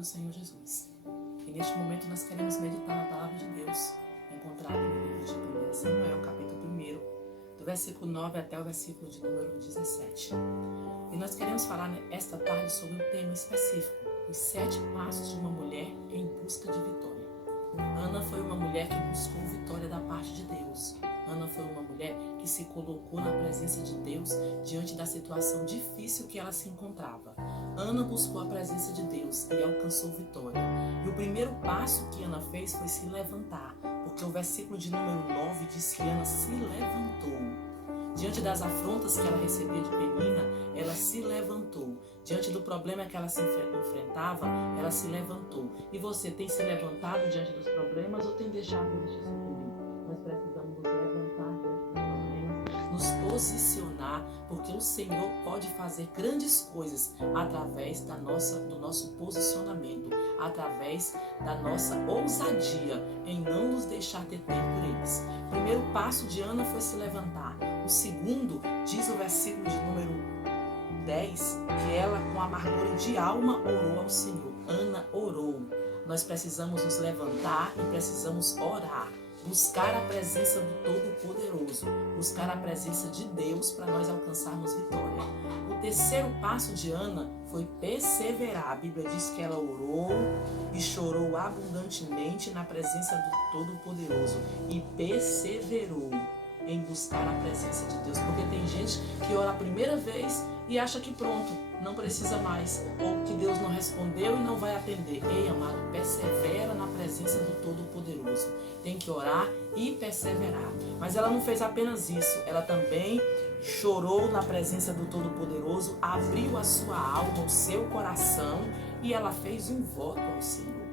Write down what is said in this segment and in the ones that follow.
do Senhor Jesus. E neste momento nós queremos meditar na palavra de Deus, encontrada no livro de 1 Samuel, capítulo 1, do versículo 9 até o versículo de número 17. E nós queremos falar esta tarde sobre um tema específico, os 7 passos de uma mulher em busca de vitória. Ana foi uma mulher que buscou vitória da parte de Deus. Ana foi uma mulher que se colocou na presença de Deus diante da situação difícil que ela se encontrava. Ana buscou a presença de Deus e alcançou vitória. E o primeiro passo que Ana fez foi se levantar, porque o versículo de número 9 diz que Ana se levantou. Diante das afrontas que ela recebia de Penina, ela se levantou. Diante do problema que ela se enfrentava, ela se levantou. E você tem se levantado diante dos problemas ou tem deixado eles te suprimir? Nós precisamos nos levantar diante dos problemas, nos posicionar, porque o Senhor pode fazer grandes coisas através do nosso posicionamento, através da nossa ousadia em não nos deixar deter por eles. O primeiro passo de Ana foi se levantar. O segundo, diz o versículo de número 10, que ela com amargura de alma orou ao Senhor. Ana orou. Nós precisamos nos levantar e precisamos orar. Buscar a presença do Todo-Poderoso, buscar a presença de Deus para nós alcançarmos vitória. O terceiro passo de Ana foi perseverar. A Bíblia diz que ela orou e chorou abundantemente na presença do Todo-Poderoso e perseverou em buscar a presença de Deus, porque tem gente que ora a primeira vez e acha que pronto, não precisa mais, ou que Deus não respondeu e não vai atender. Ei, amado, persevera na presença do Todo-Poderoso. Tem que orar e perseverar. Mas ela não fez apenas isso, ela também chorou na presença do Todo-Poderoso, abriu a sua alma, o seu coração, e ela fez um voto ao Senhor.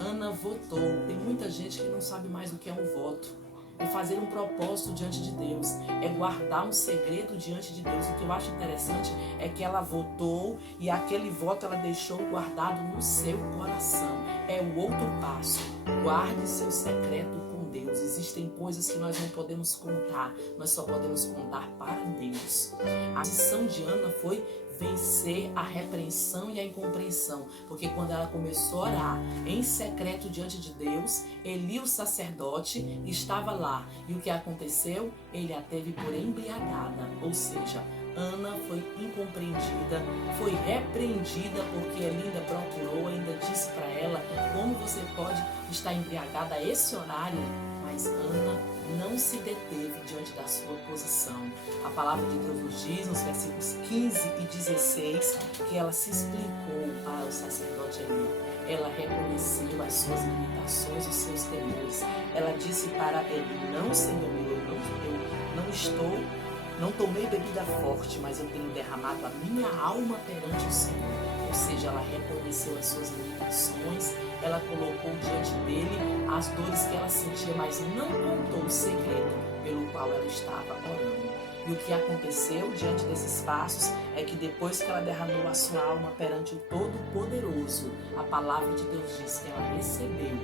Ana votou. Tem muita gente que não sabe mais o que é um voto. É fazer um propósito diante de Deus, é guardar um segredo diante de Deus. O que eu acho interessante é que ela votou e aquele voto ela deixou guardado no seu coração. É o outro passo, guarde seu secreto com Deus. Existem coisas que nós não podemos contar, nós só podemos contar para Deus. A missão de Ana foi vencer a repreensão e a incompreensão, porque quando ela começou a orar em secreto diante de Deus, Eli, o sacerdote, estava lá, e o que aconteceu? Ele a teve por embriagada, ou seja, Ana foi incompreendida, foi repreendida, porque Eli ainda procurou, ainda disse para ela: como você pode estar embriagada a esse horário? Mas Ana não se deteve diante da sua posição. A palavra de Deus nos diz, nos versículos 15 e 16, que ela se explicou para o sacerdote Eli. Ela reconheceu as suas limitações, os seus temores. Ela disse para Eli: não, Senhor meu, eu não tomei bebida forte, mas eu tenho derramado a minha alma perante o Senhor. Ou seja, ela reconheceu as suas limitações, ela colocou diante dele as dores que ela sentia, mas não contou o segredo pelo qual ela estava orando. E o que aconteceu diante desses passos é que depois que ela derramou a sua alma perante o Todo-Poderoso, a palavra de Deus diz que ela recebeu,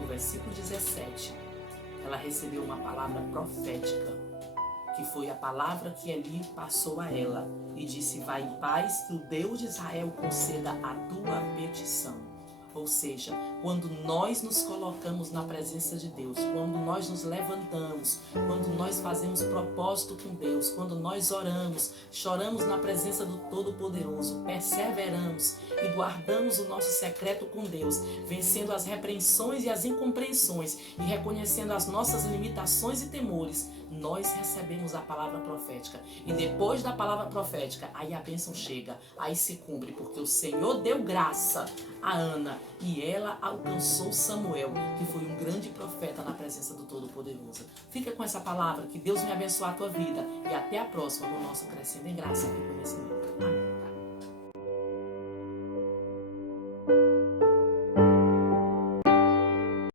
no versículo 17, ela recebeu uma palavra profética, que foi a palavra que Eli passou a ela e disse: vai em paz, que o Deus de Israel conceda a tua petição. Ou seja, quando nós nos colocamos na presença de Deus, quando nós nos levantamos, quando nós fazemos propósito com Deus, quando nós oramos, choramos na presença do Todo-Poderoso, perseveramos e guardamos o nosso secreto com Deus, vencendo as repreensões e as incompreensões e reconhecendo as nossas limitações e temores, nós recebemos a palavra profética. E depois da palavra profética, aí a bênção chega, aí se cumpre, porque o Senhor deu graça a Ana e ela alcançou Samuel, que foi um grande profeta na presença do Todo-Poderoso. Fica com essa palavra, que Deus me abençoe a tua vida e até a próxima no nosso Crescendo em Graça e Conhecimento.